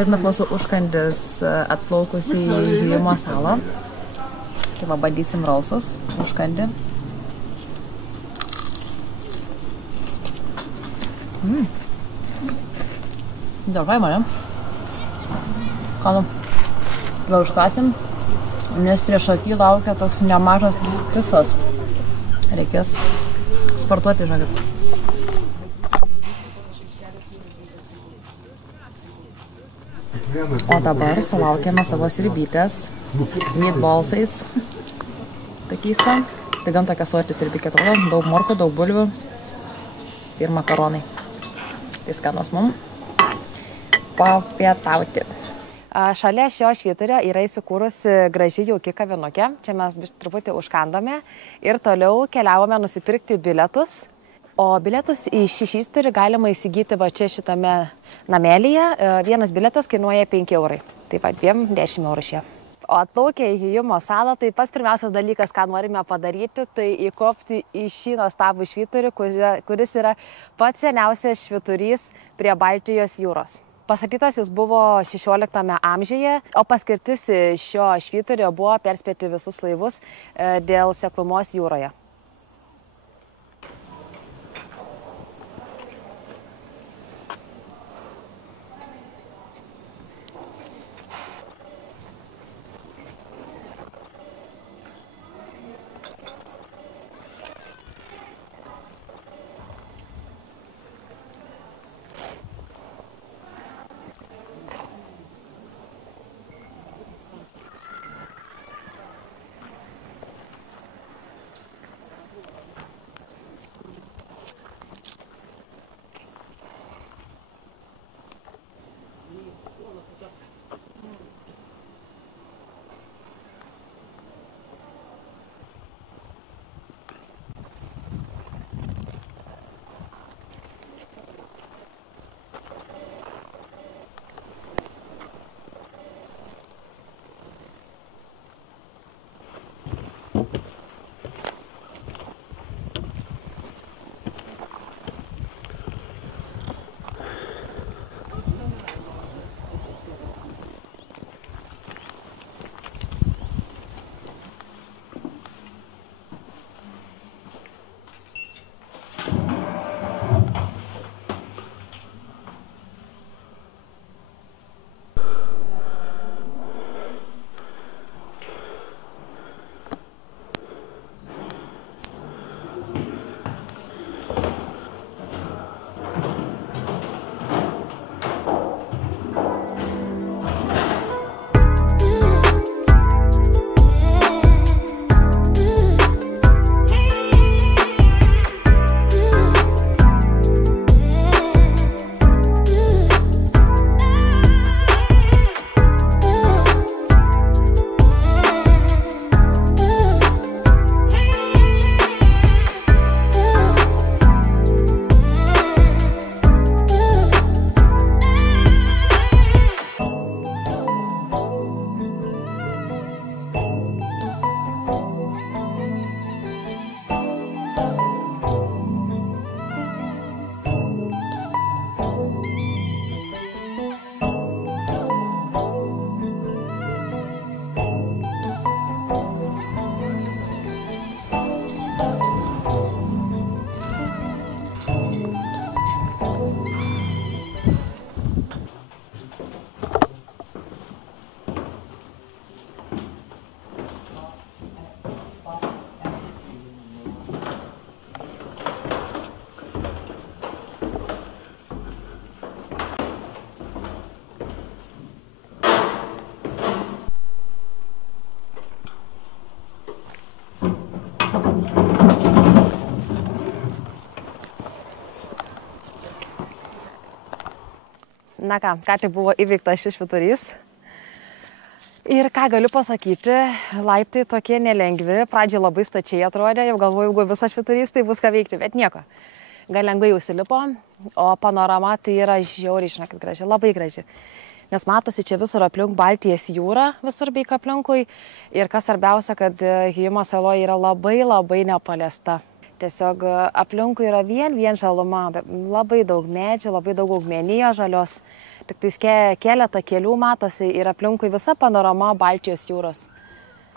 Pirmas mūsų užkandis atplaukusi į Hyjuma salą. Tai va, bandysim rolsus užkandį. Gerai mane. Kanu. Va, užkasim, nes prieš akį laukia toks nemažas tikslas. Reikės sportuoti, žinokit. O dabar sulaukėme savo sriubytės, meatballsais, tokiais ką. Tai gan tokia soti sriubykė atrodo, daug morkų, daug bulvių ir makaronai. Tai skanos mum papietauti. Šalia šio švyturio yra įsikūrusi graži jauki kavinukė. Čia mes truputį užkandome ir toliau keliavome nusipirkti bilietus. O bilietus į šį švyturį galima įsigyti va čia šitame namelyje. Vienas bilietas kainuoja 5 eurai. Taip pat 10 eurų šie. O atplaukę į Hyjuma salą, tai pats pirmiausias dalykas, ką norime padaryti, tai įkopti į šį nuostabų švyturį, kuris yra pats seniausias švyturys prie Baltijos jūros. Pastatytas jis buvo 16 amžiuje, o paskirtis šio švyturio buvo perspėti visus laivus dėl seklumos jūroje. Na ką tik buvo įveiktas šis švyturys. Ir ką galiu pasakyti, laiptai tokie nelengvi, pradžiai labai stačiai atrodė, jau galvoju, jeigu visas švyturys, tai bus ką veikti, bet nieko. Gan lengvai užsilipo, o panorama tai yra žiauriai, žinokit, graži, labai graži. Nes matosi čia visur aplink Baltijos jūrą, visur beik aplinkui. Ir kas svarbiausia, kad Hyjuma saloje yra labai nepaliesta. Tiesiog aplinkui yra vien žaluma, labai daug medžių, labai daug augmenijos žalios. Tik tais keletą kelių matosi ir aplinkui visa panorama Baltijos jūros.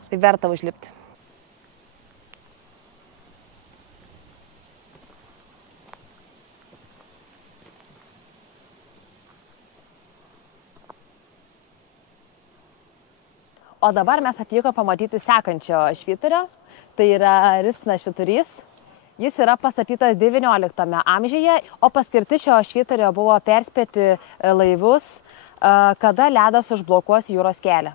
Tai verta užlipti. O dabar mes atvyko pamatyti sekančio švyturio. Tai yra Risna švyturys. Jis yra pastatytas XIX amžiuje, o paskirti šio švyturio buvo perspėti laivus, kada ledas užblokuos jūros kelią.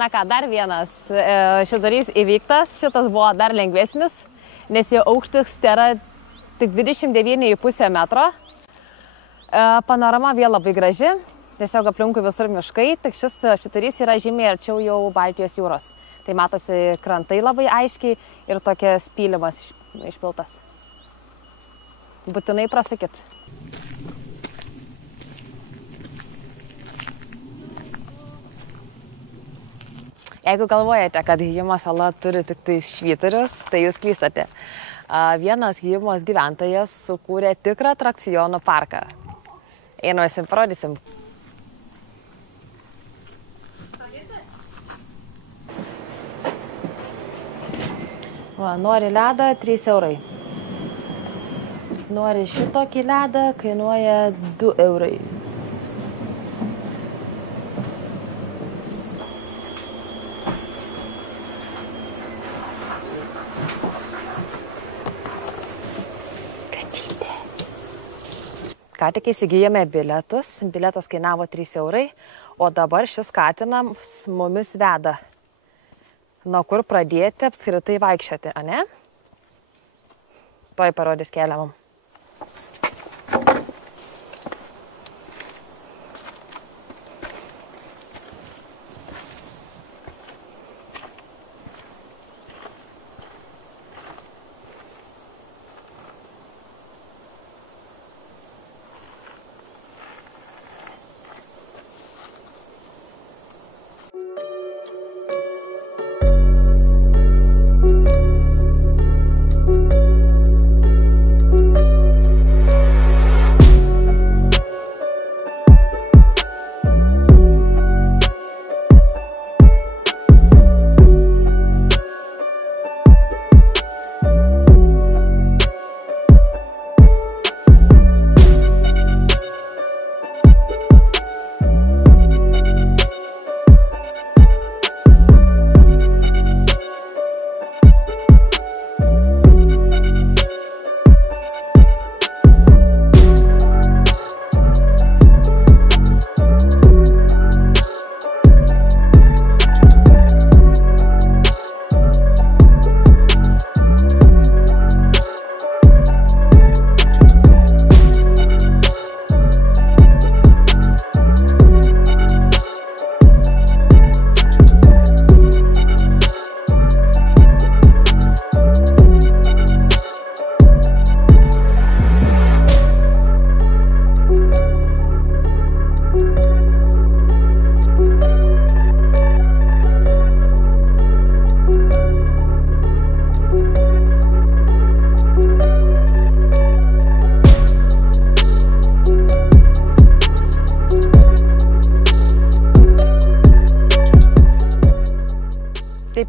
Na ką, dar vienas švyturys įvyktas, šitas buvo dar lengvesnis, nes jo aukštis yra tik 29,5 metro. Panorama vėl labai graži, tiesiog aplinkui visur miškai, tik šis švyturys yra žymiai arčiau jau Baltijos jūros. Tai matosi krantai labai aiškiai ir tokias pylimas išpiltas. Būtinai prasakit. Jeigu galvojate, kad Hijimos sala turi tik tai švyturius, tai jūs klystate. Vienas Hijimos gyventojas sukūrė tikrą atrakcionų parką. Einuosim, parodysim. Va, nori ledą, 3 eurai. Nori šitokį ledą, kainuoja 2 eurai. Ką tik įsigijome bilietus, bilietas kainavo 3 eurai, o dabar šis katinas mumis veda. Nuo kur pradėti apskritai vaikščioti, ane? Tuoj parodys kelią mum.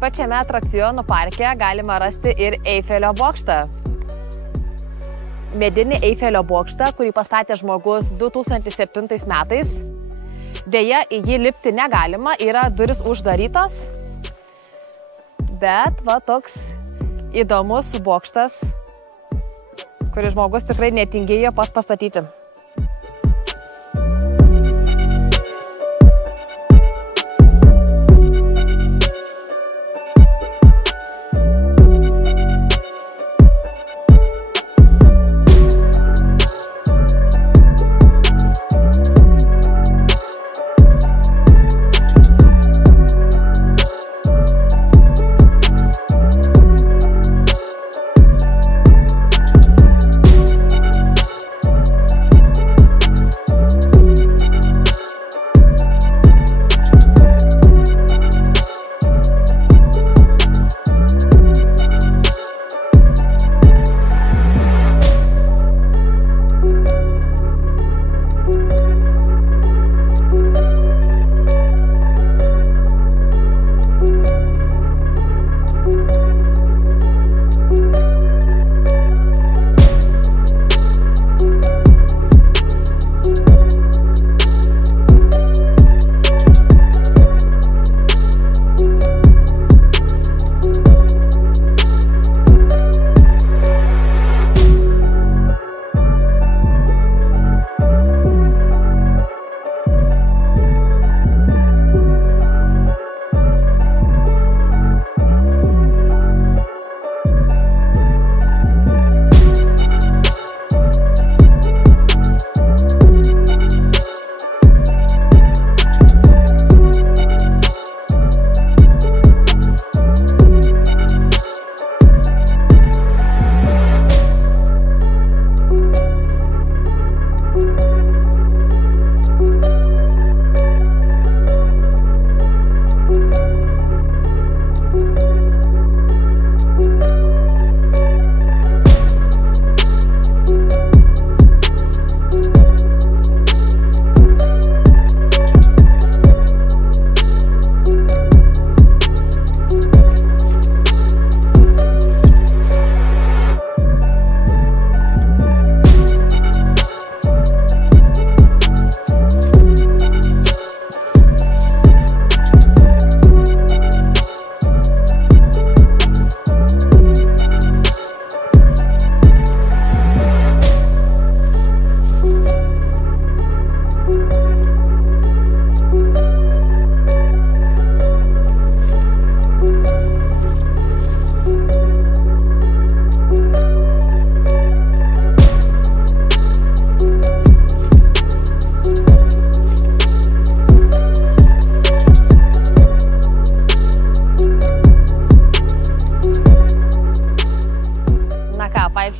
pat šiame atrakcionų parke galima rasti ir Eifelio bokštą. Medinį Eifelio bokštą, kurį pastatė žmogus 2007 metais. Deja, į jį lipti negalima, yra duris uždarytos. Bet va toks įdomus bokštas, kurį žmogus tikrai netingėjo pats pastatyti.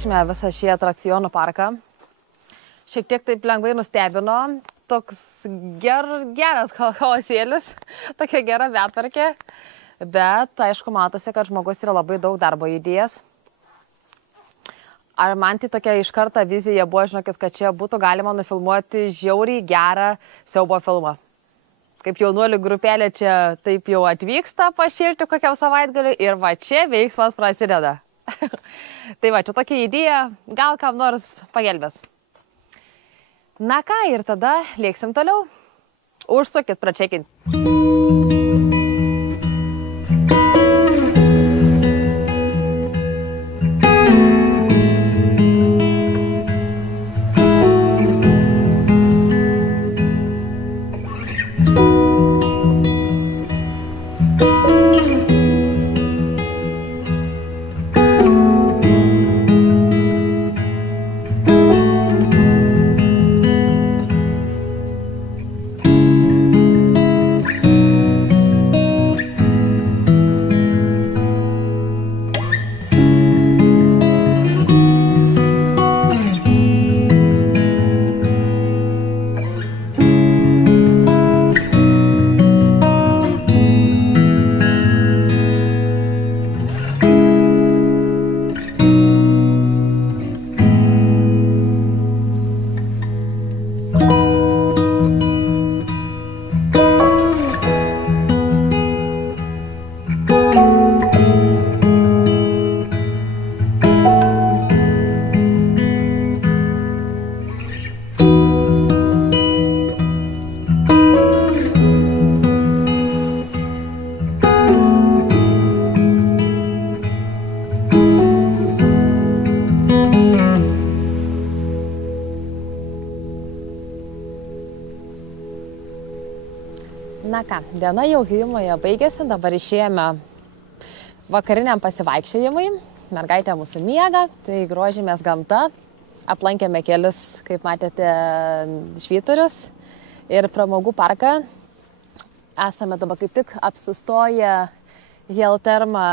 Paikšime visą šį atrakcionų parką. Šiek tiek taip lengvai nustebino. Toks geras chaosėlis, tokia gera betvarkė. Bet, aišku, matosi, kad žmogus yra labai daug darbo įdėjęs. Ar man tai tokia iš karto vizija buvo, žinokit, kad čia būtų galima nufilmuoti žiauriai gerą siaubo filmą. Kaip jaunuolių grupelė čia taip jau atvyksta pašilti kokiam savaitgaliui ir va čia veiksmas prasideda. Tai va, čia tokia idėja, gal kam nors pagelbės. Na ką, ir tada lėksim toliau. Užsukit, pračekint. Na ką, diena jau Hyjumoje baigėsi, dabar išėjome vakariniam pasivaikščiojimui. Mergaitė mūsų miega, tai grožimės gamta. Aplankėme kelis, kaip matėte, švyturius ir pramogų parką. Esame dabar kaip tik apsistoję Helterma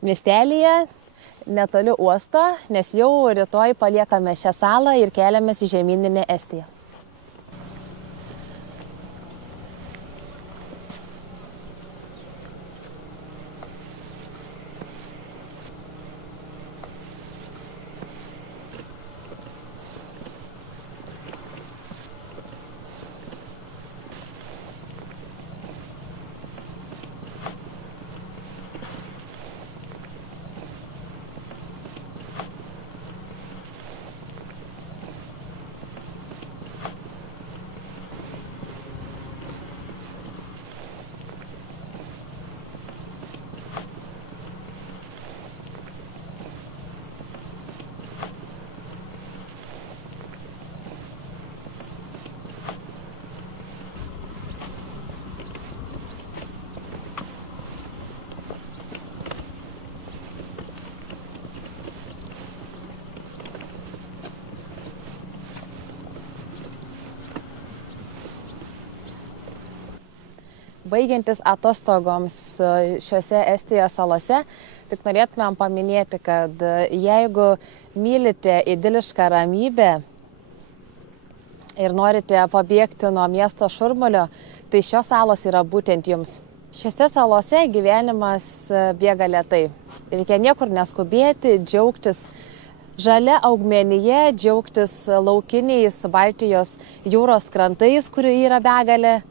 miestelyje, netoli uosto, nes jau rytoj paliekame šią salą ir keliamės į žemyninę Estiją. Baigiantis atostogoms šiuose Estijos salose, tik norėtumėm paminėti, kad jeigu mylite idilišką ramybę ir norite pabėgti nuo miesto šurmulio, tai šios salos yra būtent jums. Šiuose salose gyvenimas bėga lėtai. Reikia niekur neskubėti, džiaugtis žalia augmenija, džiaugtis laukiniais Baltijos jūros krantais, kurių yra begalė.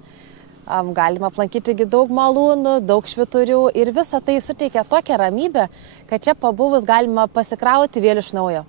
Galima aplankyti daug malūnų, daug švyturių ir visa tai suteikia tokią ramybę, kad čia pabuvus galima pasikrauti vėl iš naujo.